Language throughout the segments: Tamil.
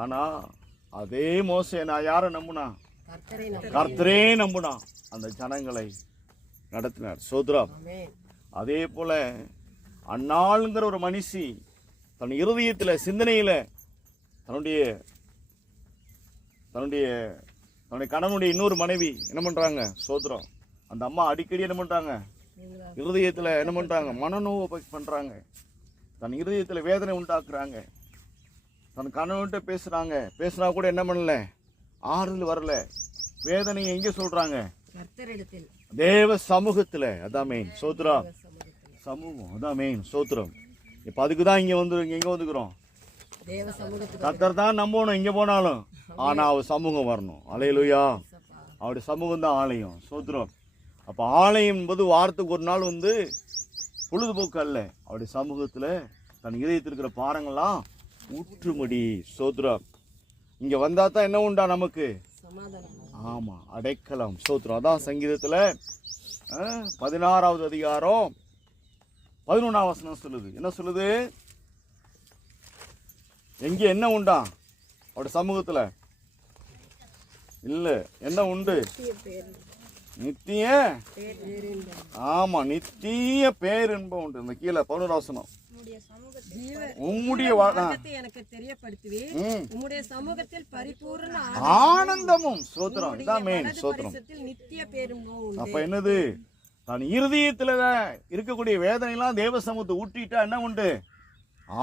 ஆனா அதே மோசே நான் யாரை நம்புனா? கர்த்தரே நம்புனா அந்த ஜனங்களை நடத்தினார். சோத்ரம். அதே போல அன்னாளுங்கிற ஒரு மனுஷி தன் இருதயத்துல சிந்தனையில தன்னுடைய கணவனுடைய இன்னொரு மனைவி என்ன பண்றாங்க? சோத்ரம். அந்த அம்மா அடிக்கடி என்ன பண்றாங்க? இருதயத்துல என்ன பண்றாங்க? மனநோவை பண்றாங்க. தன் இருதயத்துல வேதனை உண்டாக்குறாங்க. தன் கணவன்கிட்ட பேசுனா கூட என்ன பண்ணல? ஆறுதல் வரல. வேதனையை எங்க சொல்றாங்க? தேவ சமூகத்துல. அதான் மெயின். சோத்ரம். சமூகம் அதான் மெயின். சோத்ரம். இப்ப அதுக்குதான் எங்க வந்துக்கிறோம். கர்த்தர் தான் நம்பணும் எங்க போனாலும். ஆனா அவர் சமூகம் வரணும். அல்லேலூயா. அவருடைய சமூகம் தான் ஆலயம். சோத்ரம். அப்ப ஆலயம் என்பது வாரத்துக்கு ஒரு நாள் பொழுதுபோக்கு அல்ல. அவருடைய சமூகத்துல தன் இதயத்தில் இருக்கிற பாரங்கள்லாம் ஊற்றுமடி. சோத்ரம். இங்க வந்தா தான் என்ன உண்டா நமக்கு? ஆமா, அடைக்கலம். சோத்ரம். அதான் சங்கீதத்துல 16வது அதிகாரம் 11ஆம் வசனம் சொல்லுது. என்ன சொல்லுது? எங்க என்ன உண்டா? அவருடைய சமூகத்துல இல்ல என்ன உண்டு? நித்திய. ஆமா, நித்திய பேரின்பம் உண்டு. இந்த கீழே 11ஆம் வசனம். எனக்கு தெரியப்படுத்துவீர். உம்முடைய சமூகத்தில் பரிபூர்ண ஆனந்தமும். சோத்ரம். இதான் மெயின். சோத்ரம். நித்திய பேரின்பம். அப்ப என்னது? தன் இருதயத்துல இருக்கக்கூடிய வேதனை எல்லாம் தேவ சமூகத்தை ஊட்டிட்டா என்ன உண்டு?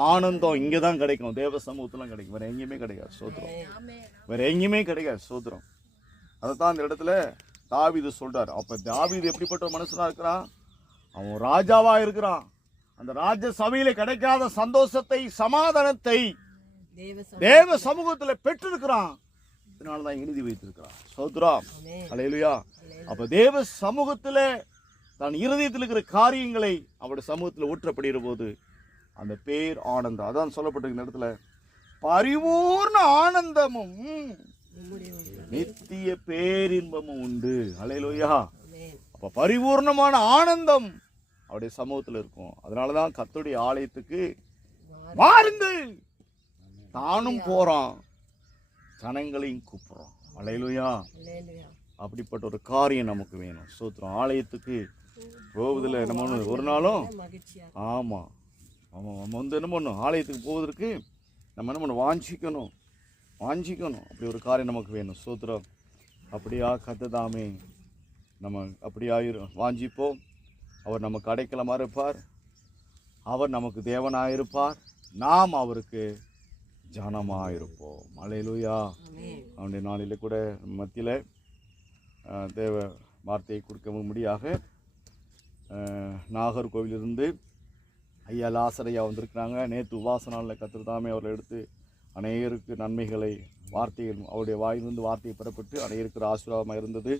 ஆனந்தம் இங்கதான் கிடைக்கும். தேவ சமூகத்துல கிடைக்கும். வேற எங்கேயுமே கிடைக்காது. சோத்ரம். வேற எங்கேயுமே கிடைக்காது. சோத்ரம். அதைத்தான் இந்த இடத்துல தாவீது சொல்றாரு. அப்ப தாவீது எப்படிப்பட்ட ஒரு மனுஷனா இருக்கிறான்? அவன் ராஜாவா இருக்கிறான். அந்த ராஜ சபையில கிடைக்காத சந்தோஷத்தை, சமாதானத்தை தேவ சமூகத்துல பெற்றிருக்கிறான். இதனாலதான் எழுதி வைத்திருக்கிறான். சோத்ரம். அல்லேலூயா. அப்ப தேவ சமூகத்துல தன் இருதயத்தில் இருக்கிற காரியங்களை அவருடைய சமூகத்துல ஊற்றப்படுகிற போது அந்த பேர் ஆனந்தம். அதான் சொல்லப்பட்டிருக்கிற இடத்துல பரிபூர்ண ஆனந்தமும் நித்திய பேரின்பமும் உண்டு. அல்லேலூயா. அப்ப பரிபூர்ணமான ஆனந்தம் அவருடைய சமூகத்துல இருக்கும். அதனாலதான் கர்த்தருடைய ஆலயத்துக்கு வாருங்கள், தானும் போறான், ஜனங்களையும் கூப்பிடுறான். அல்லேலூயா. அப்படிப்பட்ட ஒரு காரியம் நமக்கு வேணும். சோத்ரம். ஆலயத்துக்கு போவதில் நம்ம ஒரு நாளும் ஆமா நம்ம என்ன பண்ணணும்? ஆலயத்துக்கு போவதற்கு நம்ம என்ன பண்ணணும்? வாஞ்சிக்கணும். அப்படி ஒரு காரியம் நமக்கு வேணும். சோத்ரம். அப்படியா கர்த்ததாமே நம்ம அப்படியா வாஞ்சிப்போம். அவர் நமக்கு அடைக்கலமா இருப்பார். அவர் நமக்கு தேவனாயிருப்பார். நாம் அவருக்கு ஜனமாயிருப்போம். அல்லேலூயா. அவனுடைய நாளில கூட மத்தியில தேவ வார்த்தையை கொடுக்கும்படியாக நாகர்கோவிலிருந்து ஐயா லாசரையா வந்திருக்கிறாங்க. நேற்று உபாச நாளில் கர்த்தர்தாமே அவர்களை எடுத்து அநேகருக்கு நன்மைகளை வார்த்தைகள் அவருடைய வாயிலிருந்து வார்த்தையை பெறப்பட்டு அநேகருக்கு ஆசீர்வாதமாக இருந்தது.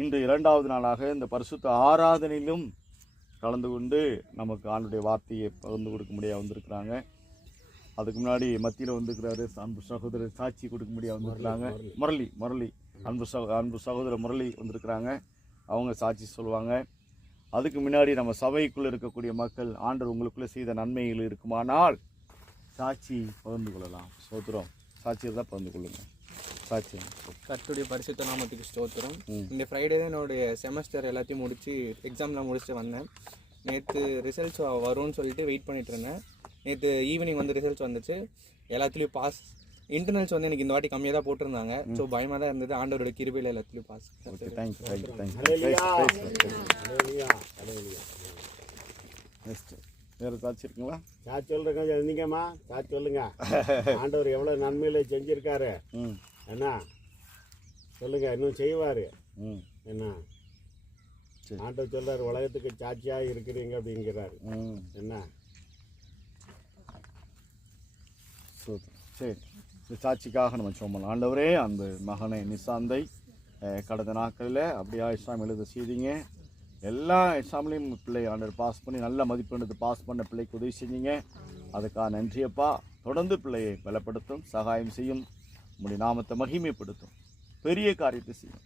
இன்று 2வது நாளாக இந்த பரிசுத்த ஆராதனையிலும் கலந்து கொண்டு நமக்கு ஆண்டுடைய வார்த்தையை பகிர்ந்து கொடுக்க முடியாது வந்திருக்கிறாங்க. அதுக்கு முன்னாடி மத்தியில் வந்திருக்கிறாரு அன்பு சகோதரர் சாட்சி கொடுக்க முடியாது வந்திருக்கிறாங்க. முரளி அன்பு சகோதரர் முரளி வந்திருக்கிறாங்க. அவங்க சாட்சி சொல்லுவாங்க. அதுக்கு முன்னாடி நம்ம சபைக்குள்ளே இருக்கக்கூடிய மக்கள் ஆண்டவர் உங்களுக்குள்ளே செய்த நன்மைகள் இருக்குமானால் சாட்சி பகிர்ந்து கொள்ளலாம். ஸ்தோத்திரம். சாட்சியை தான் பகிர்ந்து கொள்ளுங்க. சாட்சி. கர்த்தருடைய பரிசுத்த நாமத்துக்கு ஸ்தோத்திரம். இந்த ஃப்ரைடே தான் என்னுடைய செமஸ்டர் எல்லாத்தையும் முடித்து எக்ஸாம்லாம் முடிச்சுட்டு வந்தேன். நேற்று ரிசல்ட்ஸ் வரும்னு சொல்லிட்டு வெயிட் பண்ணிட்டு இருந்தேன். நேற்று ஈவினிங் ரிசல்ட்ஸ் வந்துச்சு. எல்லாத்துலேயும் பாஸ். இன்டர்னல்ஸ் எனக்கு இந்த வாட்டி கம்மியாக தான் போட்டிருந்தாங்க. ஸோ பயமாக தான் இருந்தது. ஆண்டவரோட கிருபையில் எல்லாத்துலேயும் பாஸ். வேறு சாட்சி இருக்குங்களா? சாட்சி சொல்றேங்க. இருந்தீங்கம்மா சாட்சி சொல்லுங்க. ஆண்டவர் எவ்வளோ நன்மையில செஞ்சிருக்காரு. என்ன சொல்லுங்க. இன்னும் செய்வாரு. என்ன ஆண்டவர் சொல்றாரு, உலகத்துக்கு சாட்சியாக இருக்கிறீங்க அப்படிங்கிறாரு. என்ன சரி, இந்த சாட்சிக்காக நம்ம சொன்னோம். ஆண்டவரே அந்த மகனை நிசாந்தை கடந்த நாட்களில் அப்படியா எக்ஸாம் எழுத செய்தீங்க. எல்லா எக்ஸாம்லேயும் பிள்ளை ஆண்டவர் பாஸ் பண்ணி நல்ல மதிப்பு எடுத்து பாஸ் பண்ண பிள்ளைக்கு உதவி செஞ்சீங்க. அதுக்காக நன்றியப்பா. தொடர்ந்து பிள்ளையை பலப்படுத்தும், சகாயம் செய்யும், உங்களுடைய நாமத்தை மகிமைப்படுத்தும், பெரிய காரியத்தை செய்யும்.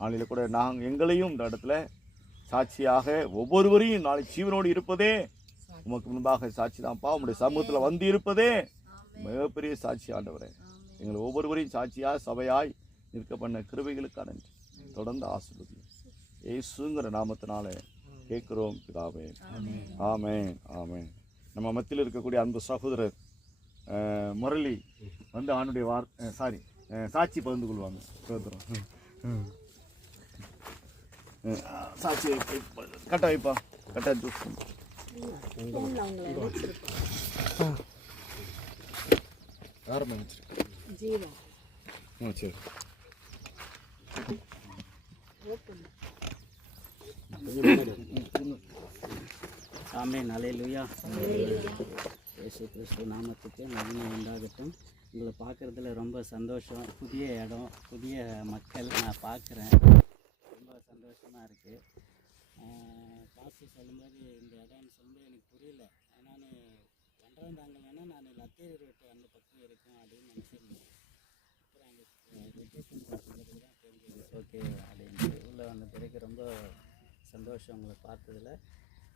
நாளையில் கூட நாங்கள் எங்களையும் இந்த இடத்துல சாட்சியாக ஒவ்வொருவரையும் நாளை ஜீவனோடு இருப்பதே உமக்கு முன்பாக சாட்சி தான்ப்பா. உங்களுடைய சமூகத்தில் வந்து இருப்பதே மிகப்பெரிய சாட்சி ஆண்டவரே. எங்களை ஒவ்வொருவரையும் சாட்சியாய் சபையாய் நிற்க பண்ண கிருபைகளுக்காக நன்றி. தொடர்ந்து ஆசீர்வதியும் இயேசுங்கிற நாமத்தினாலே கேட்கிறோம் பிதாவே. ஆமென் ஆமென். நம்ம மத்தியில் இருக்கக்கூடிய அன்பு சகோதரர் முரளி வந்து ஆணுடைய சாட்சி பகிர்ந்து கொள்வாங்க. சாட்சி கட்ட வைப்பா, கட்ட ஜூஸ் சரி. ஆமென். அல்லேலூயா. இயேசு கிறிஸ்து நாமத்துக்கு மகிமை உண்டாகட்டும். உங்களை பார்க்குறதுல ரொம்ப சந்தோஷம். புதிய இடம், புதிய மக்கள் நான் பார்க்குறேன். ரொம்ப சந்தோஷமாக இருக்குது. காசு சொல்லும்போது இந்த இடம்னு சொல்லும்போது எனக்கு புரியல. நான் வென்றாந்தாங்கன்னா நான் லத்தேரி ரோட்டு அந்த பக்கம் இருக்கேன் அப்படின்னு நினச்சிருந்தேன். அப்புறம் அங்கே லொக்கேஷன் பார்த்துக்கிறது தான் தெரிஞ்சது. ஓகே அப்படின்ட்டு உள்ளே வந்த பிறகு ரொம்ப சந்தோஷம் உங்களை பார்த்ததில்.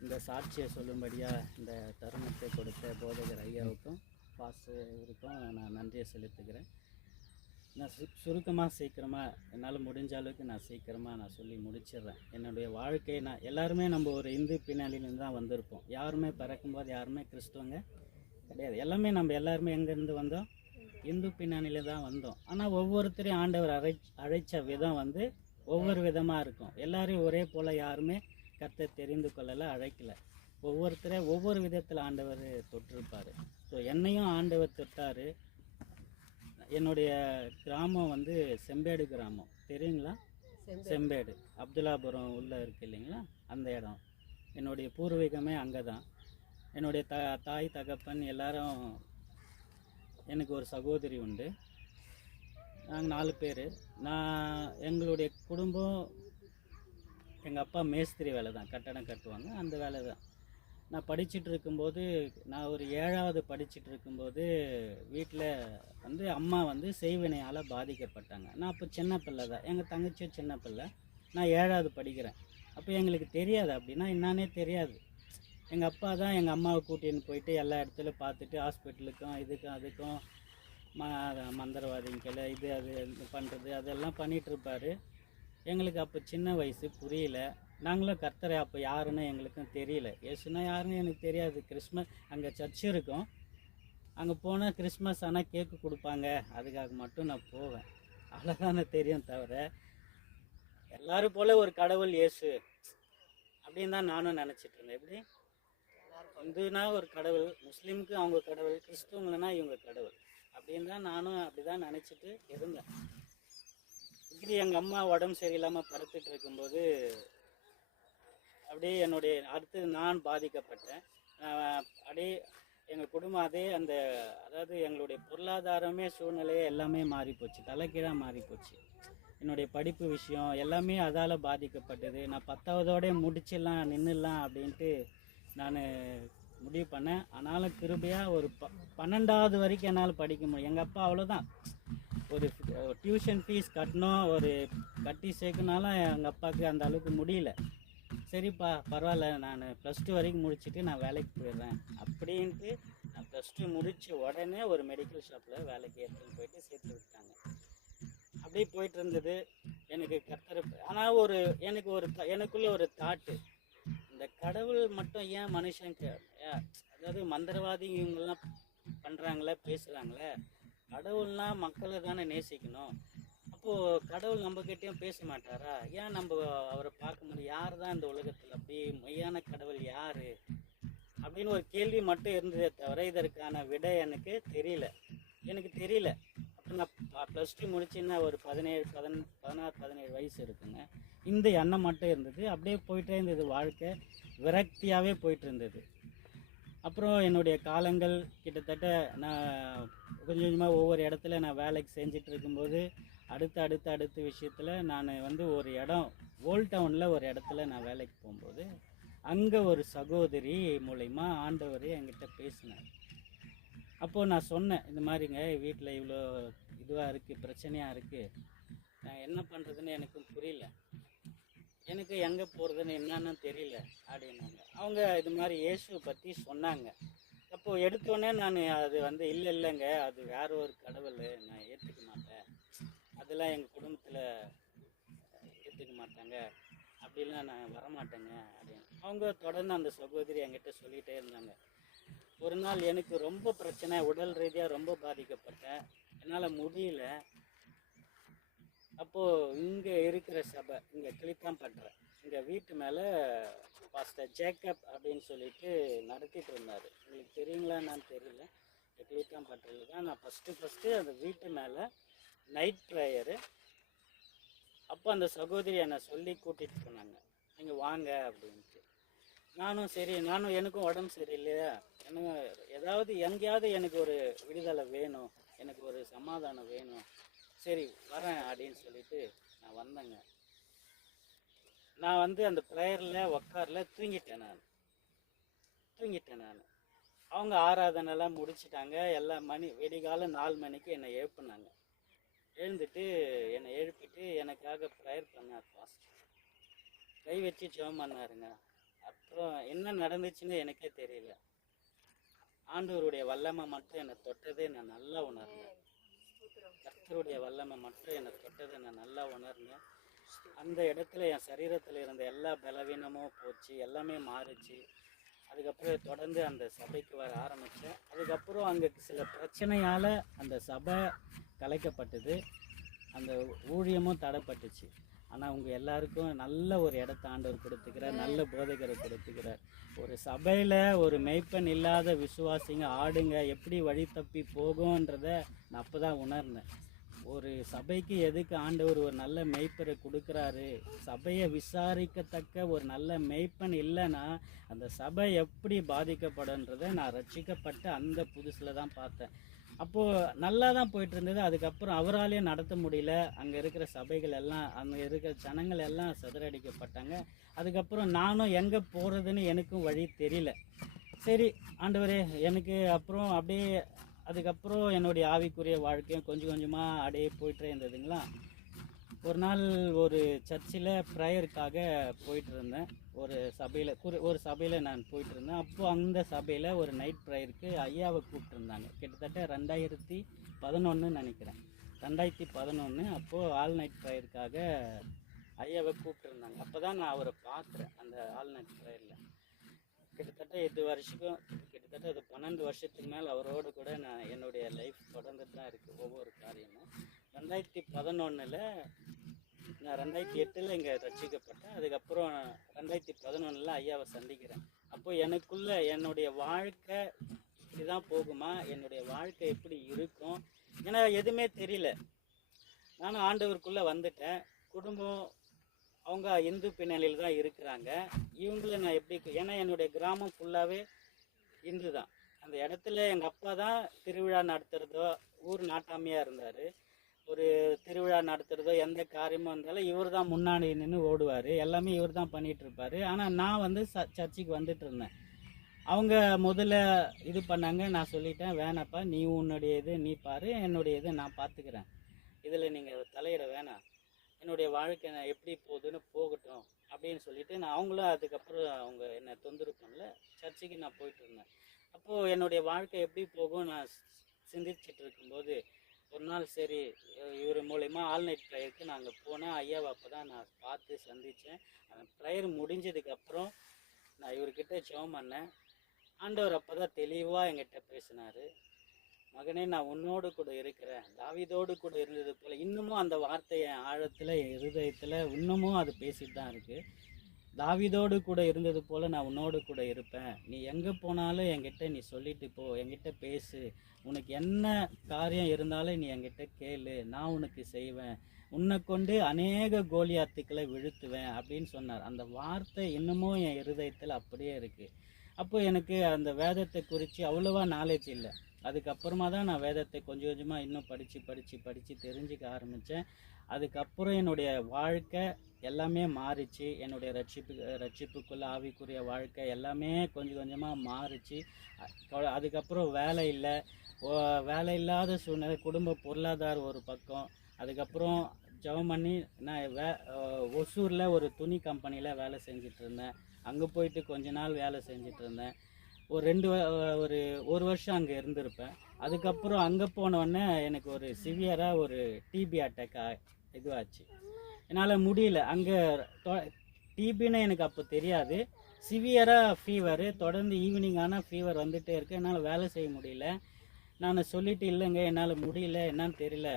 இந்த சாட்சியை சொல்லும்படியாக இந்த தருணத்தை கொடுத்த போதகர் ஐயாவுக்கும் இவருக்கும் நான் நன்றியை செலுத்துகிறேன். நான் சுருக்கமாக சீக்கிரமாக என்னால் முடிஞ்ச அளவுக்கு நான் சீக்கிரமாக நான் சொல்லி முடிச்சிடுறேன். என்னுடைய வாழ்க்கை எல்லாருமே நம்ம ஒரு இந்து பின்னணியிலேருந்து தான் வந்திருப்போம். யாருமே பிறக்கும்போது யாருமே கிறிஸ்துவங்க கிடையாது. எல்லாருமே எங்கேருந்து வந்தோம்? இந்து பின்னணியில் தான் வந்தோம். ஆனால் ஒவ்வொருத்தரையும் ஆண்டவர் அழைச்ச விதம் ஒவ்வொரு விதமாக இருக்கும். எல்லாரையும் ஒரே போல் யாருமே கர்த்தர் தெரிந்து கொள்ளலை, அழைக்கலை. ஒவ்வொரு விதத்தில் ஆண்டவர் தொட்டிருப்பார். ஸோ என்னையும் ஆண்டவர் தொட்டார். என்னுடைய கிராமம் செம்பேடு கிராமம் தெரியுங்களா? செம்பேடு அப்துல்லாபுரம் உள்ளே இருக்குது இல்லைங்களா, அந்த இடம். என்னுடைய பூர்வீகமே அங்கே தான். என்னுடைய தாய் தகப்பன் எல்லாரும், எனக்கு ஒரு சகோதரி உண்டு. நாங்கள் 4 பேர். எங்களுடைய குடும்பம், எங்கள் அப்பா மேஸ்திரி வேலை தான், கட்டடம் கட்டுவாங்க, அந்த வேலை தான். நான் படிச்சுட்டு இருக்கும்போது, நான் ஒரு 7வது படிச்சுட்டு இருக்கும்போது வீட்டில் அம்மா செய்வினையால் பாதிக்கப்பட்டாங்க. நான் அப்போ சின்ன பிள்ளை தான், எங்கள் தங்கச்சியும் சின்ன பிள்ளை. நான் 7வது படிக்கிறேன். அப்போ எங்களுக்கு தெரியாது, அப்படின்னா என்னன்னே தெரியாது. எங்கள் அப்பா தான் எங்கள் அம்மாவை கூட்டின்னு போயிட்டு எல்லா இடத்துலையும் பார்த்துட்டு ஹாஸ்பிட்டலுக்கும் இதுக்கும் அதுக்கும் மந்திரவாதிகள் அது பண்ணுறது அதெல்லாம் பண்ணிகிட்ருப்பார். எங்களுக்கு அப்போ சின்ன வயசு, புரியல. நாங்களும் கர்த்தரை அப்போ யாருன்னு எங்களுக்கும் தெரியல. ஏசுனா யாருன்னு எனக்கு தெரியாது. கிறிஸ்மஸ் அங்கே சர்ச் இருக்கும், அங்கே போனால் கிறிஸ்மஸ் ஆனால் கேக்கு கொடுப்பாங்க, அதுக்காக மட்டும் நான் போவேன். அவ்வளோதானே தெரியும். தவிர எல்லோரும் போல் ஒரு கடவுள் இயேசு அப்படின்னு தான் நானும் நினச்சிட்டு இருந்தேன். எப்படி இந்துனா ஒரு கடவுள், முஸ்லீமுக்கு அவங்க கடவுள், கிறிஸ்துவங்கன்னா இவங்க கடவுள் அப்படின்னு தான் நானும் அப்படி தான் நினச்சிட்டு இருந்தேன். இப்படி எங்கள் அம்மா உடம்பு சரியில்லாமல் படுத்துட்டு இருக்கும்போது அப்படியே அடுத்து நான் பாதிக்கப்பட்டேன். அப்படியே எங்கள் குடும்பம் அதாவது எங்களுடைய பொருளாதாரமே சூழ்நிலையே எல்லாமே மாறிப்போச்சு, தலைகீழாக மாறிப்போச்சு. என்னுடைய படிப்பு விஷயம் எல்லாமே அதால் பாதிக்கப்பட்டது. நான் 10வதோட முடிச்சிடலாம், நின்றுடலாம் அப்படின்ட்டு நான் முடிவு பண்ணேன். ஆனாலும் கிருபையாக ஒரு 12வது வரைக்கும் என்னால் படிக்க முடியும். எங்கள் அப்பா அவ்வளோதான், ஒரு டியூஷன் ஃபீஸ் கட்டணும், ஒரு கட்டி சேர்க்கனாலும் எங்கள் அப்பாவுக்கு அந்த அளவுக்கு முடியல. சரிப்பா பரவாயில்ல, நான் +2 வரைக்கும் முடிச்சுட்டு நான் வேலைக்கு போயிடுறேன் அப்படின்ட்டு நான் +2 முடித்த உடனே ஒரு மெடிக்கல் ஷாப்பில் வேலைக்கு எடுத்துன்னு போயிட்டு சேர்த்து விட்டாங்க. அப்படியே போயிட்டு இருந்தது. எனக்கு கர்த்தர், ஆனால் எனக்குள்ள ஒரு தாட்டு, இந்த கடவுள் மட்டும் ஏன் மனுஷனுக்கு, அதாவது மந்திரவாதி இவங்கெல்லாம் பண்ணுறாங்களே, பேசுகிறாங்களே, கடவுள்னால் மக்களை தானே நேசிக்கணும். அப்போது கடவுள் நம்மக்கிட்டையும் பேச மாட்டாரா? ஏன் நம்ம அவரை பார்க்க முடியும்? யார் தான் இந்த உலகத்தில் அப்படி மெய்யான கடவுள் யார் அப்படின்னு ஒரு கேள்வி மட்டும் இருந்ததே தவிர இதற்கான விடை எனக்கு தெரியல. அப்போ நான் +2 முடிச்சுன்னா ஒரு 16-17 வயசு இருக்குங்க. இந்த எண்ணம் மட்டும் இருந்தது. அப்படியே போயிட்டே இருந்தது, வாழ்க்கை விரக்தியாகவே போயிட்டு இருந்தது. அப்புறம் என்னுடைய காலங்கள் கிட்டத்தட்ட நான் கொஞ்சம் கொஞ்சமாக ஒவ்வொரு இடத்துல நான் வேலைக்கு செஞ்சுட்டு இருக்கும்போது அடுத்த விஷயத்தில் நான் ஒரு இடம், ஓல்ட் டவுனில் ஒரு இடத்துல நான் வேலைக்கு போகும்போது அங்கே ஒரு சகோதரி மூலயமா ஆண்டவர் என்கிட்ட பேசினார். அப்போது நான் சொன்னேன், இந்த மாதிரிங்க வீட்டில் இவ்வளோ இதுவாக இருக்குது, பிரச்சனையாக இருக்குது, நான் என்ன பண்ணுறதுன்னு எனக்கும் புரியல, எனக்கு எங்கே போகிறதுன்னு என்னன்னு தெரியல அப்படின்னாங்க. அவங்க இது மாதிரி இயேசுவை பற்றி சொன்னாங்க. அப்போது எடுத்தோடனே நான் அது வந்து இல்லைங்க அது வேற ஒரு கடவுள், நான் ஏற்றுக்க மாட்டேன், அதெல்லாம் எங்கள் குடும்பத்தில் ஏற்றுக்க மாட்டாங்க, அப்படிலாம் நான் வரமாட்டேங்க அப்படின்னு அவங்க தொடர்ந்து அந்த சகோதரி என்கிட்ட சொல்லிகிட்டே இருந்தாங்க. ஒரு நாள் எனக்கு ரொம்ப பிரச்சனை, உடல் ரீதியாக ரொம்ப பாதிக்கப்பட்டேன், என்னால் முடியல. அப்போது இங்கே இருக்கிற சபை, இங்கே கிளித்தாம்பட்டுற எங்கள் வீட்டு மேலே பாஸ்டர் ஜேக்கப் அப்படின்னு சொல்லிட்டு நடத்திட்டு இருந்தார். உங்களுக்கு தெரியுங்களா என்னன்னு தெரியல. இந்த கிளித்தாம்பட்டில் தான் நான் ஃபஸ்ட்டு அந்த வீட்டு மேலே நைட் ப்ரேயரு. அப்போ அந்த சகோதரி என்னை சொல்லி கூட்டிகிட்டு போனாங்க, நீங்கள் வாங்க அப்படின்ட்டு. நானும் எனக்கும் உடம்பு சரியில்லையா, எனக்கு ஏதாவது எங்கேயாவது எனக்கு ஒரு விடுதலை வேணும், எனக்கு ஒரு சமாதானம் வேணும், சரி வரேன் அப்படின்னு சொல்லிட்டு நான் வந்தேங்க. நான் வந்து அந்த ப்ரேயரில் உக்காரில் தூங்கிட்டேன் நான். அவங்க ஆராதனைலாம் முடிச்சிட்டாங்க, எல்லா விடிகாலம் 4 மணிக்கு என்னை எழுப்புனாங்க. எழுந்துட்டு என்னை எழுப்பிட்டு எனக்காக ப்ரேயர் பண்ணார் பாஸ்டர். கை வச்சு ஜெபம் பண்ணாருங்க. அப்புறம் என்ன நடந்துச்சுன்னு எனக்கே தெரியல. ஆண்டவருடைய வல்லமை மட்டும் என்னை தொட்டதே நான் நல்லா உணர்ந்தேன். கர்த்தருடைய வல்லமை மட்டும் என்னை தொட்டதை நான் நல்லா உணர்ந்தேன். அந்த இடத்துல என் சரீரத்தில் இருந்த எல்லா பலவீனமும் போச்சு, எல்லாமே மாறிச்சு. அதுக்கப்புறம் தொடர்ந்து அந்த சபைக்கு வர ஆரம்பித்தேன். அதுக்கப்புறம் அங்கே சில பிரச்சனையால் அந்த சபை கலைக்கப்பட்டது, அந்த ஊழியமும் தடைப்பட்டுச்சு. ஆனால் உங்கள் எல்லாருக்கும் நல்ல ஒரு இடத்த ஆண்டவர் கொடுத்துக்கிறார், நல்ல போதகரை கொடுத்துக்கிறார். ஒரு சபையில் ஒரு மெய்ப்பன் இல்லாத விசுவாசிங்க ஆடுங்க எப்படி வழி தப்பி போகும்ன்றத நான் அப்போ தான் உணர்ந்தேன். ஒரு சபைக்கு எதுக்கு ஆண்டவர் ஒரு நல்ல மெய்ப்பரை கொடுக்குறாரு, சபையை விசாரிக்கத்தக்க ஒரு நல்ல மெய்ப்பன் இல்லைன்னா அந்த சபை எப்படி பாதிக்கப்படுன்றதை நான் ரட்சிக்கப்பட்ட அந்த புதுசில் தான் பார்த்தேன். அப்போது நல்லா தான் போயிட்டு இருந்தது. அதுக்கப்புறம் அவராலேயே நடத்த முடியல. அங்கே இருக்கிற சபைகள் எல்லாம், அங்கே இருக்கிற ஜனங்கள் எல்லாம் சிதறடிக்கப்பட்டாங்க. அதுக்கப்புறம் நானும் எங்கே போகிறதுன்னு எனக்கும் வழி தெரியல. சரி ஆண்டவரே எனக்கு அப்புறம் அப்படியே அதுக்கப்புறம் என்னுடைய ஆவிக்குரிய வாழ்க்கையும் கொஞ்சம் கொஞ்சமாக அப்படியே போயிட்டே இருந்ததுங்களா. ஒரு நாள் ஒரு சர்ச்சில் ப்ரேயருக்காக போயிட்டு இருந்தேன். ஒரு சபையில் நான் போயிட்டு இருந்தேன். அப்போது அந்த சபையில் ஒரு நைட் ப்ரேயருக்கு ஐயாவை கூப்பிட்டுருந்தாங்க. கிட்டத்தட்ட 2011 நினைக்கிறேன், 2011. அப்போது ஆல் நைட் ப்ரேயருக்காக ஐயாவை கூப்பிட்டுருந்தாங்க. அப்போ தான் நான் அவரை பார்க்குறேன் அந்த ஆல் நைட் ப்ரேயரில். கிட்டத்தட்ட 12 வருஷத்துக்கு மேலே அவரோடு கூட நான் என்னுடைய லைஃப் தொடர்ந்துட்டு தான் இருக்குது, ஒவ்வொரு காரியமும். 2011 நான் 2008 இங்கே ரட்சிக்கப்பட்டேன். அதுக்கப்புறம் 2011 ஐயாவை சந்திக்கிறேன். அப்போது எனக்குள்ள என்னுடைய வாழ்க்கை இப்படி தான் போகுமா, என்னுடைய வாழ்க்கை எப்படி இருக்கும், ஏன்னா எதுவுமே தெரியல. நானும் ஆண்டவருக்குள்ளே வந்துட்டேன். குடும்பம் அவங்க இந்து பின்னணியில் தான் இருக்கிறாங்க. இவங்கள நான் எப்படி, ஏன்னா என்னுடைய கிராமம் ஃபுல்லாகவே இந்து தான். அந்த இடத்துல எங்கள் அப்பா தான் திருவிழா நடத்துகிறதோ, ஊர் நாட்டாமையாக இருந்தார். ஒரு திருவிழா நடத்துகிறதோ எந்த காரியமாக இருந்தாலும் இவர் தான் முன்னாடி நின்று ஓடுவார், எல்லாமே இவர் தான் பண்ணிகிட்டு இருப்பார். ஆனால் நான் வந்து சர்ச்சுக்கு வந்துட்டு இருந்தேன். அவங்க முதல்ல இது பண்ணாங்க, நான் சொல்லிட்டேன் வேணாப்பா, நீ உன்னுடைய இது நீ பாரு, என்னுடைய இது நான் பார்த்துக்கிறேன், இதில் நீங்கள் தலையிட வேணாம், என்னுடைய வாழ்க்கை நான் எப்படி போகுதுன்னு போகட்டும் அப்படின்னு சொல்லிட்டு நான் அவங்களும் அதுக்கப்புறம் அவங்க என்னை தொந்தரவு பண்ணல. சர்ச்சுக்கு நான் போயிட்டு இருந்தேன். அப்போது என்னுடைய வாழ்க்கை எப்படி போகும் நான் சிந்திச்சுட்டு இருக்கும்போது ஒரு நாள் சரி இவர் மூலயமா ஆல் நைட் ப்ரேயருக்கு நாங்கள் போனேன். ஐயாவை அப்போ தான் நான் பார்த்து சந்தித்தேன். அந்த ப்ரேயர் முடிஞ்சதுக்கப்புறம் நான் இவர்கிட்ட ஜெபம் பண்ணேன். ஆண்டவர் அப்போ தான் தெளிவாக என்கிட்ட பேசினார். மகனே, நான் உன்னோடு கூட இருக்கிறேன், தாவீதோடு கூட இருந்தது போல். இன்னமும் அந்த வார்த்தையை ஆழத்தில் என் இருதயத்தில் இன்னமும் அது பேசிட்டு தான் இருக்குது. தாவீதோடு கூட இருந்தது போல் நான் உன்னோடு கூட இருப்பேன், நீ எங்கே போனாலும் என்கிட்ட நீ சொல்லிட்டு போ, என்கிட்ட பேசு, உனக்கு என்ன காரியம் இருந்தாலும் நீ என்கிட்ட கேளு, நான் உனக்கு செய்வேன், உன்னை கொண்டு அநேக கோலியாத்துக்களை வீழ்த்துவேன் அப்படின்னு சொன்னார். அந்த வார்த்தை இன்னமும் என் இருதயத்தில் அப்படியே இருக்குது. அப்போ எனக்கு அந்த வேதத்தை குறித்து அவ்வளோவா நாலேஜ் இல்லை. அதுக்கப்புறமா தான் நான் வேதத்தை கொஞ்சம் கொஞ்சமாக இன்னும் படித்து தெரிஞ்சுக்க அதுக்கப்புறம் என்னுடைய வாழ்க்கை எல்லாமே மாறிச்சு. என்னுடைய ரட்சிப்புக்குள்ள ஆவிக்குரிய வாழ்க்கை எல்லாமே கொஞ்சம் கொஞ்சமாக மாறிச்சு. அதுக்கப்புறம் வேலை இல்லாத சூழ்நிலை, குடும்ப பொருளாதாரம் ஒரு பக்கம். அதுக்கப்புறம் ஜெபம் பண்ணி நான் ஒசூரில் ஒரு துணி கம்பெனியில் வேலை செஞ்சிட்டு இருந்தேன். அங்கே போயிட்டு கொஞ்ச நாள் வேலை செஞ்சிட்டு இருந்தேன். ஒரு வருஷம் அங்கே இருந்திருப்பேன். அதுக்கப்புறம் அங்கே போனோடனே எனக்கு ஒரு சிவியராக ஒரு டிபி அட்டாக் இதுவாச்சு. என்னால் முடியல. அங்கே டிபின்னு எனக்கு அப்போ தெரியாது. சிவியராக ஃபீவரு, தொடர்ந்து ஈவினிங் ஆனால் ஃபீவர் வந்துகிட்டே இருக்கு. என்னால் வேலை செய்ய முடியல. நான் சொல்லிட்டு இல்லைங்க என்னால் முடியல, என்னன்னு தெரியல,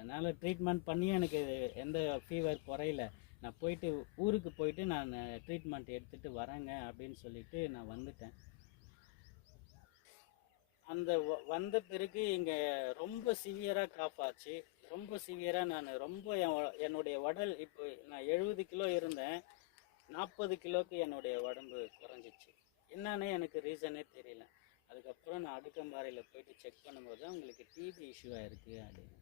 என்னால் ட்ரீட்மெண்ட் பண்ணியும் எனக்கு எந்த ஃபீவர் குறையல, நான் போயிட்டு ஊருக்கு போயிட்டு நான் ட்ரீட்மெண்ட் எடுத்துகிட்டு வரேங்க அப்படின்னு சொல்லிட்டு நான் வந்துட்டேன். அந்த வந்த பிறகு இங்கே ரொம்ப சிவியராக காஃப் ஆச்சு. ரொம்ப சிவியராக நான் ரொம்ப என்னுடைய உடல் இப்போ நான் 70 கிலோ இருந்தேன், 40 கிலோக்கு என்னுடைய உடம்பு குறைஞ்சிச்சு. என்னன்னு எனக்கு ரீசனே தெரியல. அதுக்கப்புறம் நான் அடுக்கம்பாறையில் போயிட்டு செக் பண்ணும்போது தான் உங்களுக்கு டிபி இஷ்யூ ஆகிருக்கு அப்படின்னு.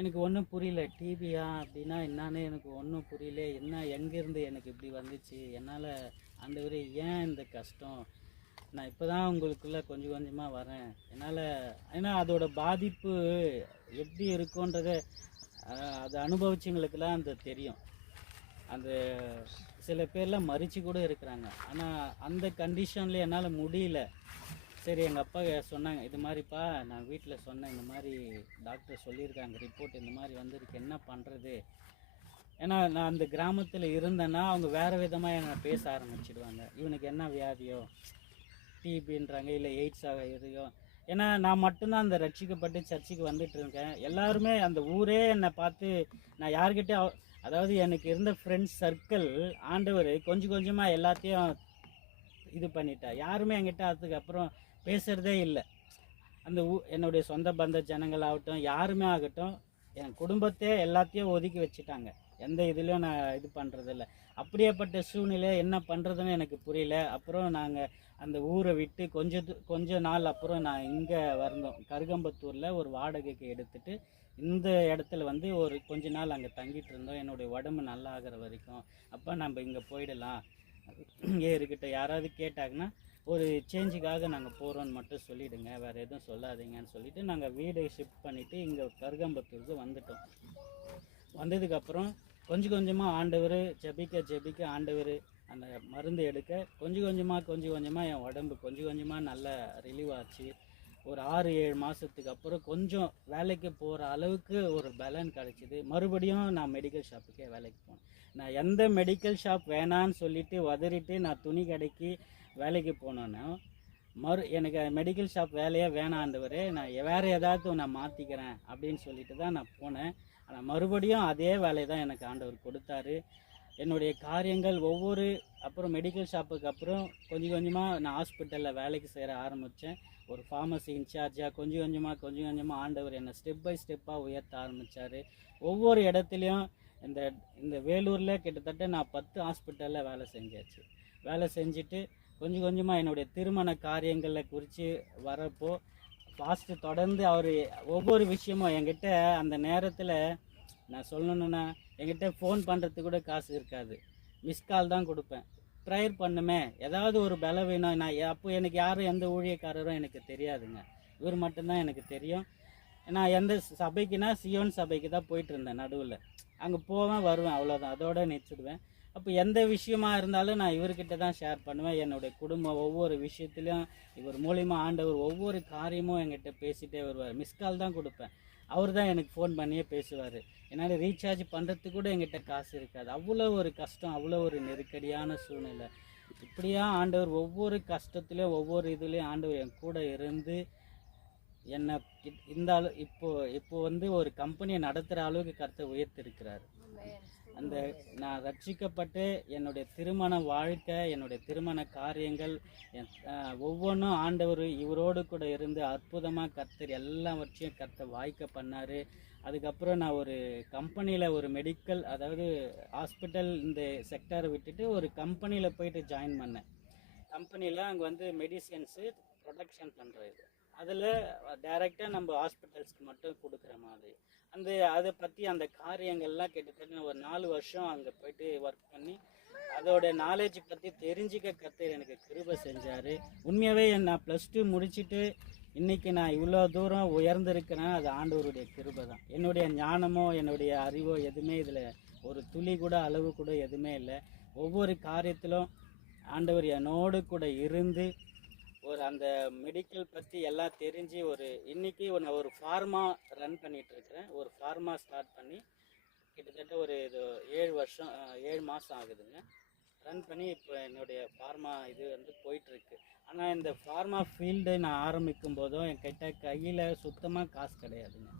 எனக்கு ஒன்றும் புரியல. டிபியா அப்படின்னா என்னன்னு எனக்கு ஒன்றும் புரியல. என்ன எங்கேருந்து எனக்கு இப்படி வந்துச்சு, என்னால் ஆண்டவரே ஏன் இந்த கஷ்டம், நான் இப்போ தான் உங்களுக்குள்ளே கொஞ்சம் கொஞ்சமாக வரேன், என்னால் ஏன்னா அதோட பாதிப்பு எப்படி இருக்குன்றத அதை அனுபவிச்சவங்களுக்கெல்லாம் அந்த தெரியும். அந்த சில பேர்லாம் மறித்து கூட இருக்கிறாங்க. ஆனால் அந்த கண்டிஷனில் என்னால் முடியல. சரி, எங்கள் அப்பா சொன்னாங்க, இது மாதிரிப்பா நான் வீட்டில் சொன்னேன், இந்த மாதிரி டாக்டர் சொல்லியிருக்காங்க, ரிப்போர்ட் இந்த மாதிரி வந்திருக்கு, என்ன பண்ணுறது. ஏன்னா நான் அந்த கிராமத்தில் இருந்தேன்னா அவங்க வேறு விதமாக என்னை பேச ஆரம்பிச்சிடுவாங்க. இவனுக்கு என்ன வியாதியோ, டிபின்றாங்க, இல்லை எய்ட்ஸாக எதையோ. ஏன்னா நான் மட்டும்தான் அந்த ரட்சிக்கப்பட்டு சர்ச்சுக்கு வந்துட்டு இருக்கேன். எல்லாருமே அந்த ஊரே என்னை பார்த்து, நான் யார்கிட்டே அதாவது எனக்கு இருந்த ஃப்ரெண்ட்ஸ் சர்க்கிள் ஆண்டவர் கொஞ்சம் கொஞ்சமாக எல்லாத்தையும் இது பண்ணிட்டா. யாருமே என்கிட்ட அதுக்கப்புறம் பேசுகிறதே இல்லை. அந்த என்னுடைய சொந்த பந்த ஜனங்கள் ஆகட்டும், யாருமே ஆகட்டும், என் குடும்பத்தையே எல்லாத்தையும் ஒதுக்கி வச்சுட்டாங்க. எந்த இதுலேயும் நான் இது பண்ணுறதில்ல. அப்படியேப்பட்ட சூழ்நிலை என்ன பண்ணுறதுன்னு எனக்கு புரியல. அப்புறம் நாங்கள் அந்த ஊரை விட்டு கொஞ்ச நாள் அப்புறம் நான் இங்கே வந்தோம். கருகம்பத்தூரில் ஒரு வாடகைக்கு எடுத்துகிட்டு இந்த இடத்துல வந்து ஒரு கொஞ்ச நாள் அங்கே தங்கிட்டு இருந்தோம், என்னுடைய உடம்பு நல்லா ஆகிற வரைக்கும். அப்போ நம்ம இங்கே போயிடலாம், இங்கே இருக்கிட்ட யாராவது கேட்டாங்கன்னா ஒரு சேஞ்சுக்காக நாங்கள் போகிறோன்னு மட்டும் சொல்லிவிடுங்க, வேறு எதுவும் சொல்லாதீங்கன்னு சொல்லிவிட்டு நாங்கள் வீடை ஷிஃப்ட் பண்ணிவிட்டு இங்கே கருகம்பத்தூருக்கு வந்துட்டோம். வந்ததுக்கப்புறம் கொஞ்சம் கொஞ்சமாக ஆண்டவர் ஜெபிக்க ஆண்டவர் அந்த மருந்து எடுக்க கொஞ்சம் கொஞ்சமாக என் உடம்பு கொஞ்சம் கொஞ்சமாக நல்லா ரிலீவ் ஆச்சு. ஒரு 6-7 மாதத்துக்கு அப்புறம் கொஞ்சம் வேலைக்கு போகிற அளவுக்கு ஒரு பலன் கிடச்சிது. மறுபடியும் நான் மெடிக்கல் ஷாப்புக்கே வேலைக்கு போனேன். நான் எந்த மெடிக்கல் ஷாப் வேணான்னு சொல்லிட்டு உதறிட்டு நான் துணி கடைக்கு வேலைக்கு போனோன்னா எனக்கு மெடிக்கல் ஷாப் வேலையே வேணாண்டவரே, நான் வேறு ஏதாவது நான் மாற்றிக்கிறேன் அப்படின்னு சொல்லிட்டு தான் நான் போனேன். ஆனால் மறுபடியும் அதே வேலையை தான் எனக்கு ஆண்டவர் கொடுத்தாரு. என்னுடைய காரியங்கள் அப்புறம் மெடிக்கல் ஷாப்புக்கு அப்புறம் கொஞ்சம் கொஞ்சமாக நான் ஹாஸ்பிட்டலில் வேலைக்கு சேர ஆரம்பித்தேன். ஒரு ஃபார்மசி இன்சார்ஜாக கொஞ்சம் கொஞ்சமாக ஆண்டவர் என்னை ஸ்டெப் பை ஸ்டெப்பாக உயர்த்த ஆரம்பித்தார். ஒவ்வொரு இடத்துலையும் இந்த வேலூரில் கிட்டத்தட்ட நான் 10 ஹாஸ்பிட்டலில் வேலை செஞ்சுட்டு கொஞ்சம் கொஞ்சமாக என்னுடைய திருமண காரியங்களை குறித்து வரப்போ ஃபாஸ்ட்டு தொடர்ந்து அவர் ஒவ்வொரு விஷயமும் என்கிட்ட அந்த நேரத்தில் நான் சொல்லணுன்னா என்கிட்ட ஃபோன் பண்ணுறதுக்கு கூட காசு இருக்காது, மிஸ்கால் தான் கொடுப்பேன். ப்ரேயர் பண்ணுமே, ஏதாவது ஒரு பலவீனம், நான் அப்போ எனக்கு யாரும் எந்த ஊழியக்காரரும் எனக்கு தெரியாதுங்க, இவர் மட்டும்தான் எனக்கு தெரியும். நான் எந்த சபைக்குன்னா சியோன் சபைக்கு தான் போயிட்டு இருந்தேன். நடுவில் அங்கே போவேன் வருவேன், அவ்வளோதான், அதோட நிறுத்திடுவேன். அப்போ எந்த விஷயமா இருந்தாலும் நான் இவர்கிட்ட தான் ஷேர் பண்ணுவேன். என்னுடைய குடும்பம் ஒவ்வொரு விஷயத்துலையும் இவர் மூலிமா ஆண்டவர் ஒவ்வொரு காரியமும் என்கிட்ட பேசிகிட்டே வருவார். மிஸ்கால் தான் கொடுப்பேன், அவர் தான் எனக்கு ஃபோன் பண்ணியே பேசுவார். என்னால் ரீசார்ஜ் பண்ணுறதுக்கு கூட என்கிட்ட காசு இருக்காது. அவ்வளோ ஒரு கஷ்டம், அவ்வளோ ஒரு நெருக்கடியான சூழ்நிலை. இப்படியா ஆண்டவர் ஒவ்வொரு கஷ்டத்துலேயும் ஒவ்வொரு இதுலேயும் ஆண்டவர் என் கூட இருந்து என்னை இந்த இப்போ வந்து ஒரு கம்பெனியை நடத்துகிற அளவுக்கு கர்த்தர் உயர்த்திருக்கிறார். அந்த நான் ரட்சிக்கப்பட்டு என்னுடைய திருமண வாழ்க்கை, என்னுடைய திருமண காரியங்கள் ஒவ்வொன்றும் ஆண்டவர் இவரோடு கூட இருந்து அற்புதமாக கர்த்தர் எல்லாவற்றையும் கர்த்தர் வாய்க்க பண்ணார். அதுக்கப்புறம் நான் ஒரு கம்பெனியில் ஒரு மெடிக்கல், அதாவது ஹாஸ்பிட்டல் இந்த செக்டரை விட்டுட்டு ஒரு கம்பெனியில் போயிட்டு ஜாயின் பண்ணேன். கம்பெனியில் அங்கே வந்து மெடிசன்ஸு ப்ரொடக்ஷன் பண்ணுறது, அதில் டைரெக்டாக நம்ம ஹாஸ்பிட்டல்ஸ்க்கு மட்டும் கொடுக்குற மாதிரி அதை பற்றி அந்த காரியங்கள்லாம் கிட்டத்தட்ட ஒரு 4 வருஷம் அங்கே போயிட்டு ஒர்க் பண்ணி அதோட நாலேஜ் பற்றி தெரிஞ்சுக்க கர்த்தர் எனக்கு கிருபை செஞ்சார். உண்மையாகவே நான் +2 முடிச்சுட்டு இன்றைக்கி நான் இவ்வளோ தூரம் உயர்ந்திருக்கிறேன், அது ஆண்டவருடைய கிருபை தான். என்னுடைய ஞானமோ என்னுடைய அறிவோ எதுவுமே இதில் ஒரு துளி கூட அளவு கூட எதுவுமே இல்லை. ஒவ்வொரு காரியத்திலும் ஆண்டவர் என்னோடு கூட இருந்து ஒரு அந்த மெடிக்கல் பற்றி எல்லாம் தெரிஞ்சு இன்னைக்கு நான் ஒரு ஃபார்மா ரன் பண்ணிட்டு இருக்கிறேன். ஒரு ஃபார்மா ஸ்டார்ட் பண்ணி கிட்டத்தட்ட ஒரு 7 மாதம் ஆகுதுங்க. ரன் பண்ணி இப்போ என்னுடைய ஃபார்மா இது வந்து போயிட்டுருக்கு. ஆனால் இந்த ஃபார்மா ஃபீல்டு நான் ஆரம்பிக்கும் போதும் என்கிட்ட கையில் சுத்தமாக காசு கிடையாதுங்க.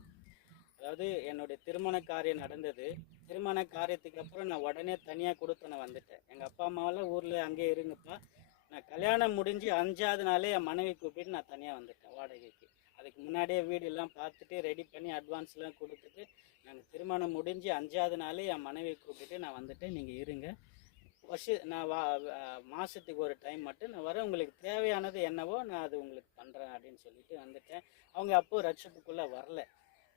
அதாவது என்னுடைய திருமண காரியம் நடந்தது. திருமண காரியத்துக்கு அப்புறம் நான் உடனே தனியாக கொடுத்து நான் வந்துட்டேன். எங்கள் அப்பா அம்மாவெல்லாம் ஊரில் அங்கேயே இருங்கப்பா. நான் கல்யாணம் முடிஞ்சு 5ஆவது நாளே என் மனைவி கூப்பிட்டு நான் தனியாக வந்துட்டேன் வாடகைக்கு. அதுக்கு முன்னாடியே வீடெல்லாம் பார்த்துட்டு ரெடி பண்ணி அட்வான்ஸ்லாம் கொடுத்துட்டு நாங்கள் திருமணம் முடிஞ்சு 5ஆவது நாளே என் மனைவி கூப்பிட்டு நான் வந்துட்டேன். நீங்கள் இருங்க, நான் மாதத்துக்கு ஒரு டைம் மட்டும் நான் வரேன், உங்களுக்கு தேவையானது என்னவோ நான் அது உங்களுக்கு பண்ணுறேன் அப்படின்னு சொல்லிட்டு வந்துட்டேன். அவங்க அப்போது ரட்சிப்புக்குள்ளே வரல.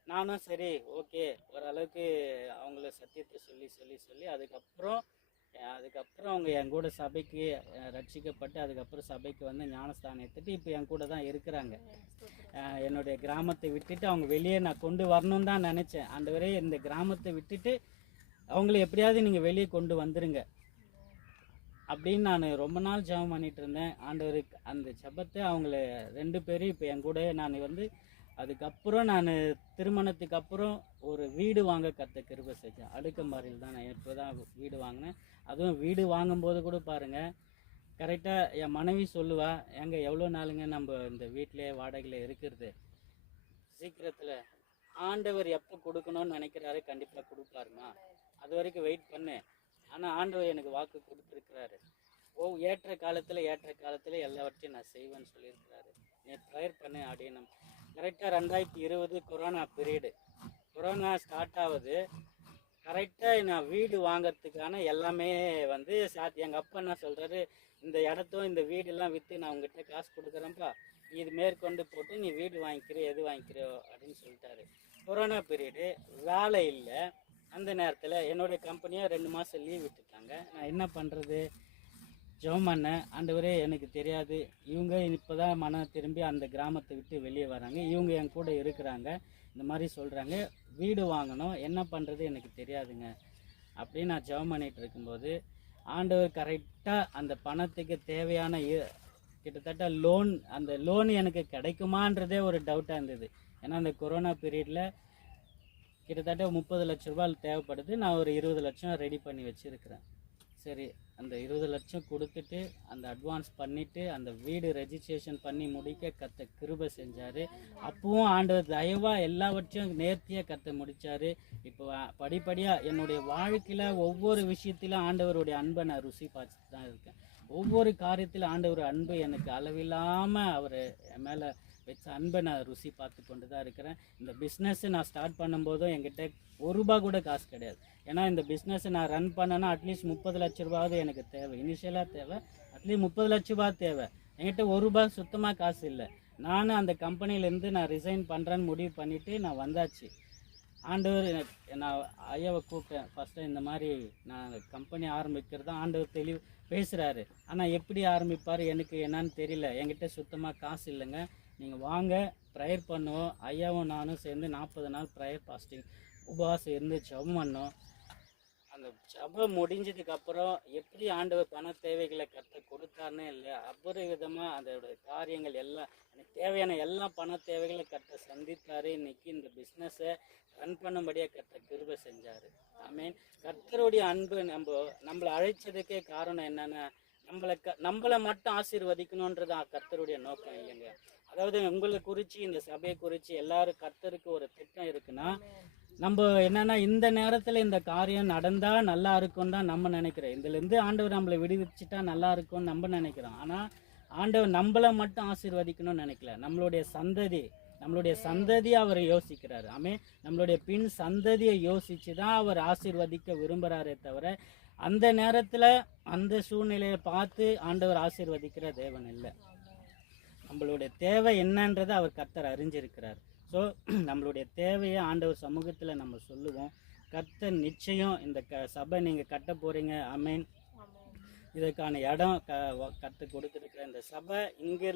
நானும் சரி ஓகே ஓரளவுக்கு அவங்கள சத்தியத்தை சொல்லி அதுக்கப்புறம் அவங்க என் கூட சபைக்கு ரட்சிக்கப்பட்டு அதுக்கப்புறம் சபைக்கு வந்து ஞானஸ்தானம் எடுத்துட்டு இப்போ என் கூட தான் இருக்கிறாங்க. என்னுடைய கிராமத்தை விட்டுட்டு அவங்க வெளியே நான் கொண்டு வரணும்னு தான் நினச்சேன். ஆண்டவரே இந்த கிராமத்தை விட்டுட்டு அவங்கள எப்படியாவது நீங்கள் வெளியே கொண்டு வந்துருங்க அப்படின்னு நான் ரொம்ப நாள் ஜெபம் பண்ணிட்டு இருந்தேன். ஆண்டவருக்கு அந்த ஜெபத்தை அவங்கள 2 பேரும் இப்போ என் கூட நான் வந்து அதுக்கப்புறம் நான் திருமணத்துக்கு அப்புறம் ஒரு வீடு வாங்க கிருபை செஞ்சேன். அடுக்கம்பாறையில் தான் நான் இப்போ தான் வீடு வாங்கினேன். அதுவும் வீடு வாங்கும்போது கூட பாருங்கள், கரெக்டாக என் மனைவி சொல்லுவா, எங்க எவ்வளோ நாளுங்க நம்ம இந்த வீட்டிலே வாடகையில் இருக்கிறது, சீக்கிரத்தில் ஆண்டவர் எப்போ கொடுக்கணும்னு நினைக்கிறாரு கண்டிப்பாக கொடுப்பாருமா, அது வரைக்கும் வெயிட் பண்ணு. ஆனால் ஆண்டவர் எனக்கு வாக்கு கொடுத்துருக்கிறாரு. ஏற்ற காலத்தில் எல்லாவற்றையும் நான் செய்வேன்னு சொல்லியிருக்கிறாரு. நீ ப்ரேயர் பண்ணு அப்படின்னு. கரெக்டாக 2020 கொரோனா பீரியடு, கொரோனா ஸ்டார்ட் ஆகுது. கரெக்டாக நான் வீடு வாங்கிறதுக்கான எல்லாமே வந்து எங்கள் அப்பா என்ன சொல்கிறாரு, இந்த இடத்தும் இந்த வீடெல்லாம் விற்று நான் உங்ககிட்ட காசு கொடுக்குறேன்ப்பா, இது மேற்கொண்டு போட்டு நீ வீடு எது வாங்கிக்கிறியோ அப்படின்னு சொல்லிட்டாரு. கொரோனா பீரியடு, வேலை இல்லை. அந்த நேரத்தில் என்னுடைய கம்பெனியாக 2 மாதம் லீவ் விட்டுட்டாங்க. நான் என்ன பண்ணுறது, ஜெபம் பண்ணேன். ஆண்டவரே எனக்கு தெரியாது, இவங்க இப்போ தான் மனம் திரும்பி அந்த கிராமத்தை விட்டு வெளியே வராங்க, இவங்க என் கூட இருக்கிறாங்க, இந்த மாதிரி சொல்கிறாங்க, வீடு வாங்கணும், என்ன பண்ணுறது எனக்கு தெரியாதுங்க அப்படின்னு நான் ஜெபம் பண்ணிகிட்டு இருக்கும்போது ஆண்டவர் கரெக்டாக அந்த பணத்துக்கு தேவையான கிட்டத்தட்ட அந்த லோன் எனக்கு கிடைக்குமான்றதே ஒரு டவுட்டாக இருந்தது. ஏன்னா அந்த கொரோனா பீரியடில் கிட்டத்தட்ட 30 லட்ச ரூபாய் தேவைப்படுது. நான் ஒரு 20 லட்சம் ரெடி பண்ணி வச்சுருக்கிறேன். சரி, அந்த 20 லட்சம் கொடுத்துட்டு அந்த அட்வான்ஸ் பண்ணிவிட்டு அந்த வீடு ரெஜிஸ்ட்ரேஷன் பண்ணி முடிக்க கிருபை செஞ்சார். அப்பவும் ஆண்டவர் தயவாக எல்லாவற்றையும் நேர்த்தியாக முடித்தார். இப்போ படிப்படியாக என்னுடைய வாழ்க்கையில் ஒவ்வொரு விஷயத்திலும் ஆண்டவருடைய அன்பை நான் ருசி பார்த்துட்டு தான் இருக்கேன். ஒவ்வொரு காரியத்தில் ஆண்டவர் அன்பு எனக்கு அளவில்லாமல் அவர் என் மேலே வச்ச அன்பை நான் ருசி பார்த்து கொண்டு தான் இருக்கிறேன். இந்த பிஸ்னஸ்ஸை நான் ஸ்டார்ட் பண்ணும்போதும் என்கிட்ட ₹1 கூட காசு கிடையாது. ஏன்னா இந்த பிஸ்னஸை நான் ரன் பண்ணேன்னா அட்லீஸ்ட் 30 லட்ச ரூபாவது எனக்கு தேவை, இனிஷியலாக தேவை, அட்லீஸ்ட் 30 லட்ச ரூபா தேவை. என்கிட்ட ₹1 சுத்தமாக காசு இல்லை. நானும் அந்த கம்பெனிலேருந்து நான் ரிசைன் பண்ணுறேன்னு முடிவு பண்ணிவிட்டு நான் வந்தாச்சு. ஆண்டவர் நான் ஐயாவை கூப்பிட்டேன். ஃபஸ்ட்டு இந்த மாதிரி நான் கம்பெனி ஆரம்பிக்கிறது ஆண்டவர் தெளிவு பேசுகிறாரு. ஆனால் எப்படி ஆரம்பிப்பார் எனக்கு என்னன்னு தெரியல, என்கிட்ட சுத்தமாக காசு இல்லைங்க, நீங்கள் வாங்க ப்ரேயர் பண்ணுவோம். ஐயாவும் நானும் சேர்ந்து 40 நாள் ப்ரேயர் பாஸ்டிங் உபவாசம் இருந்து ஜெபம் பண்ணோம். அந்த ஜெபம் முடிஞ்சதுக்கப்புறம் எப்படி ஆண்டவர் பண தேவைகளை கொடுத்தாருன்னே இல்லை, அபரிவிதமாக அதோட காரியங்கள் எல்லாம் எனக்கு தேவையான எல்லா பண தேவைகளை சந்தித்தார். இன்னைக்கு இந்த பிஸ்னஸை ரன் பண்ணும்படியாக கிருபை செஞ்சார். ஆமீன். கர்த்தருடைய அன்பு நம்மளை அழைச்சதுக்கே காரணம் என்னன்னா, நம்மளை மட்டும் ஆசீர்வதிக்கணுன்றது கர்த்தருடைய நோக்கம் இல்லைங்க. அதாவது உங்களை குறித்து இந்த சபையை குறித்து எல்லாரும் கர்த்தருக்கு ஒரு திட்டம் இருக்குன்னா, நம்ம என்னன்னா இந்த நேரத்தில் இந்த காரியம் நடந்தால் நல்லா இருக்கும்னு தான் நம்ம நினைக்கிறோம். இதுலேருந்து ஆண்டவர் நம்மளை விடுவிச்சுட்டா நல்லா இருக்கும்னு நம்ம நினைக்கிறோம். ஆனால் ஆண்டவர் நம்மளை மட்டும் ஆசீர்வதிக்கணும்னு நினைக்கல, நம்மளுடைய சந்ததியை அவர் யோசிக்கிறார். நம்மளுடைய பின் சந்ததியை யோசித்து தான் அவர் ஆசீர்வதிக்க விரும்புகிறாரே தவிர அந்த நேரத்தில் அந்த சூழ்நிலையை பார்த்து ஆண்டவர் ஆசீர்வதிக்கிற தேவன் இல்லை. நம்மளுடைய தேவை என்னன்றதை அவர் கர்த்தர் அறிஞ்சிருக்கிறார். ஸோ நம்மளுடைய தேவையை ஆண்டவர் சமூகத்தில் நம்ம சொல்லுவோம். கர்த்தர் நிச்சயம் இந்த சபை நீங்கள் கட்ட போகிறீங்க. ஆமீன். இதற்கான இடம் கர்த்தர் கொடுத்துருக்கிற இந்த சபை இங்கே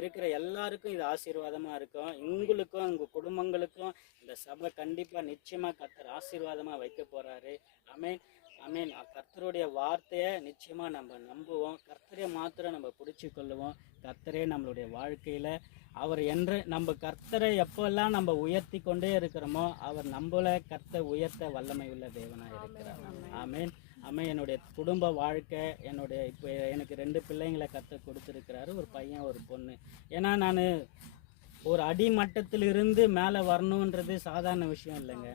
இருக்கிற எல்லாருக்கும் இது ஆசீர்வாதமாக இருக்கும். உங்களுக்கும் உங்கள் குடும்பங்களுக்கும் இந்த சபை கண்டிப்பாக நிச்சயமாக கர்த்தர் ஆசீர்வாதமாக வைக்க போகிறாரு. ஆமீன். ஆமென். கர்த்தருடைய வார்த்தையை நிச்சயமாக நம்ம நம்புவோம். கர்த்தரை மாத்திரம் நம்ம பிடிச்சி கொள்ளுவோம். கர்த்தரே நம்மளுடைய வாழ்க்கையில் அவர் என்று நம்ம கர்த்தரை எப்போல்லாம் நம்ம உயர்த்தி கொண்டே இருக்கிறோமோ அவர் நம்மளை கர்த்தர் உயர்த்த வல்லமை உள்ள தேவனாக இருக்கிறார். ஆமென். ஆமென். என்னுடைய குடும்ப வாழ்க்கை, இப்போ எனக்கு 2 பிள்ளைங்களை கர்த்தர் கொடுத்துருக்கிறாரு, ஒரு பையன் ஒரு பொண்ணு. ஏன்னா நான் ஒரு அடிமட்டத்திலிருந்து மேலே வரணுன்றது சாதாரண விஷயம் இல்லைங்க.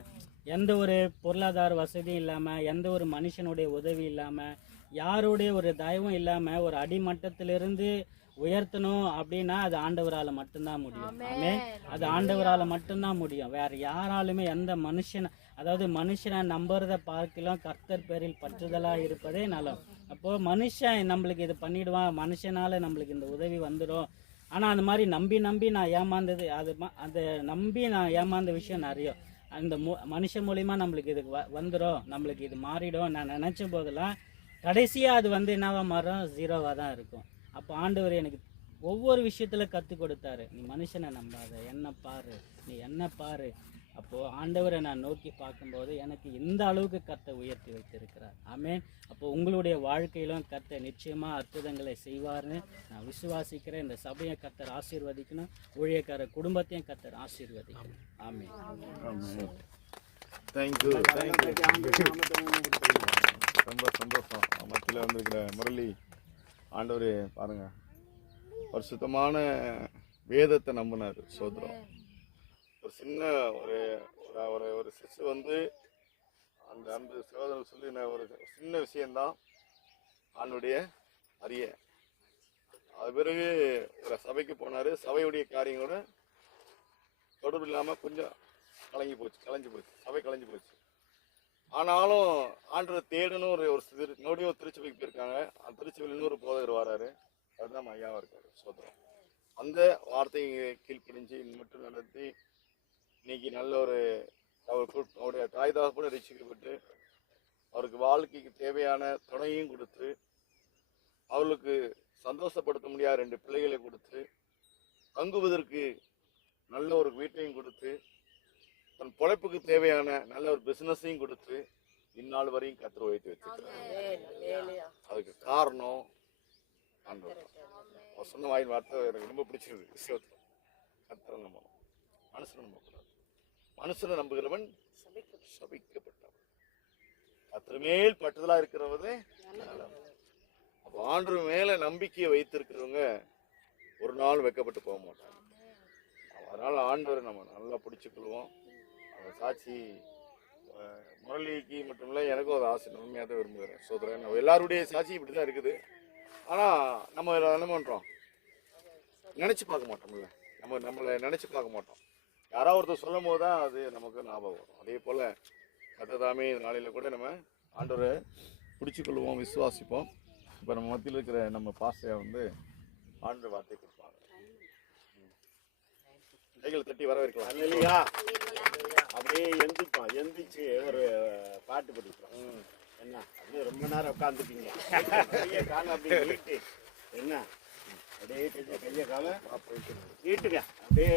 எந்த ஒரு பொருளாதார வசதியும் இல்லாமல், எந்த ஒரு மனுஷனுடைய உதவி இல்லாமல், யாருடைய ஒரு தயவும் இல்லாமல் ஒரு அடிமட்டத்திலிருந்து உயர்த்தணும் அப்படின்னா அது ஆண்டவரால் மட்டும்தான் முடியும். ஆமென். அது ஆண்டவரால் மட்டும்தான் முடியும். வேறு யாராலுமே எந்த மனுஷன், அதாவது மனுஷனை நம்புறதை பார்க்கலாம் கர்த்தர் பேரில் பற்றுதலாக இருப்பதே நலம். அப்போது மனுஷன் நம்மளுக்கு இது பண்ணிடுவான், மனுஷனால் நம்மளுக்கு இந்த உதவி வந்துடும். ஆனால் அந்த மாதிரி நம்பி நான் ஏமாந்தது, அதை நம்பி நான் ஏமாந்த விஷயம் நிறைய. அந்த மனுஷன் மூலிமா நம்மளுக்கு இது வந்துடும், நம்மளுக்கு இது மாறிடும் நான் நினச்ச போதெல்லாம் கடைசியாக அது என்னவா மாறும், 0வாக தான் இருக்கும். அப்போ ஆண்டவர் எனக்கு ஒவ்வொரு விஷயத்தில் கற்றுக் கொடுத்தாரு. நீ மனுஷனை நம்பாத, என்ன பாரு, நீ என்ன பாரு. அப்போது ஆண்டவரை நான் நோக்கி பார்க்கும்போது எனக்கு இந்த அளவுக்கு கர்த்தர் உயர்த்தி வைத்திருக்கிறார். ஆமென். அப்போ உங்களுடைய வாழ்க்கையிலும் கர்த்தர் நிச்சயமாக அற்புதங்களை செய்வார்னு நான் விசுவாசிக்கிறேன். இந்த சபையை கர்த்தர் ஆசீர்வதிக்கணும், ஊழியக்கார குடும்பத்தையும் கர்த்தர் ஆசீர்வதிக்கணும். ஆமென். தேங்க்யூ. ரொம்ப சந்தோஷம். மத்தியில் வந்திருக்கிற முரளி ஆண்டவர் பாருங்க, பரிசுத்தமான வேதத்தை நம்பினார். சோதரம் ஒரு சின்ன ஒரு சிசு அந்த சோதரர் சொல்லி ஒரு சின்ன விஷயந்தான் ஆண்டுடைய அறிய. அது பிறகு ஒரு சபைக்கு போனார். சபையுடைய காரியங்களோட தொடர்பு இல்லாமல் கொஞ்சம் கலைஞ்சு போச்சு, சபை கலைஞ்சு போச்சு. ஆனாலும் ஆண்டவர் தேடணும். மறுபடியும் ஒரு திருச்சபைக்கு போயிருக்காங்க. அந்த திருச்சபையில் இன்னொரு போதகர் வராரு, அதுதான் ஐயாவாக இருக்காரு. சோதரம் அந்த வார்த்தையை கீழ்ப்படிஞ்சு மட்டும் நடத்தி இன்னைக்கு நல்ல அவருடைய தாய் தகப்பன ரட்சிக்கப்பட்டு அவருக்கு வாழ்க்கைக்கு தேவையான துணையும் கொடுத்து, அவர்களுக்கு சந்தோஷப்படுத்த முடியாத 2 பிள்ளைகளை கொடுத்து, தங்குவதற்கு நல்ல ஒரு வீட்டையும் கொடுத்து, தன் பொழைப்புக்கு தேவையான நல்ல ஒரு பிசினஸையும் கொடுத்து இந்நாள் வரையும் கர்த்தர் உயர்த்தி வச்சிருக்கிறார். அதுக்கு காரணம் ஆண்டவர். அவர் சொன்ன வாயின் வார்த்தை எனக்கு ரொம்ப பிடிச்சிருக்கு. விஷயத்தில் கர்த்தரை நம்பணும், மனுஷனை நம்பக்கூடாது. மனுஷனை நம்புகிறவன் சபிக்கப்பட்டவன். கர்த்தர் மேல் பட்டுதலா இருக்கிறவதே நல்லவன். அப்போ ஆண்டவர் மேல நம்பிக்கையை வைத்திருக்கிறவங்க ஒரு நாள் வெட்கப்பட்டு போக மாட்டாங்க. அதனால ஆண்டவரை நம்ம நல்லா பிடிச்சிக்கொள்வோம். சாட்சி முரளிக்கு மட்டும் இல்லை, எனக்கும் ஒரு ஆசை, உண்மையாக தான் விரும்புகிறேன். சோதரன் எல்லாருடைய சாட்சி இப்படி தான் இருக்குது. ஆனால் நம்ம என்ன பண்ணுறோம், நினச்சி பார்க்க மாட்டோம்ல. நம்மளை நினச்சி பார்க்க மாட்டோம். யாராவது ஒருத்தர் சொல்லும் போது தான் அது நமக்கு ஞாபகம் வரும். அதே போல் கர்த்ததாமே இந்த நாளையில் கூட நம்ம ஆண்டவரை பிடிச்சிக்கொள்வோம், விசுவாசிப்போம். இப்போ நம்ம மத்தியில் இருக்கிற நம்ம பாஸ்டரை ஆண்டவர் வார்த்தை கொடுப்பாங்க. கைகளை தட்டி வரவேற்கலாம். இல்லையா? அப்படியே எந்திரிச்சு ஒரு பாட்டு படிப்போம். என்ன அப்படியே ரொம்ப நேரம் உட்காந்துட்டீங்க, கையை காலை அப்படியே நீட்டு, என்ன அப்படியே கையை காலை நீட்டுங்க, அப்படியே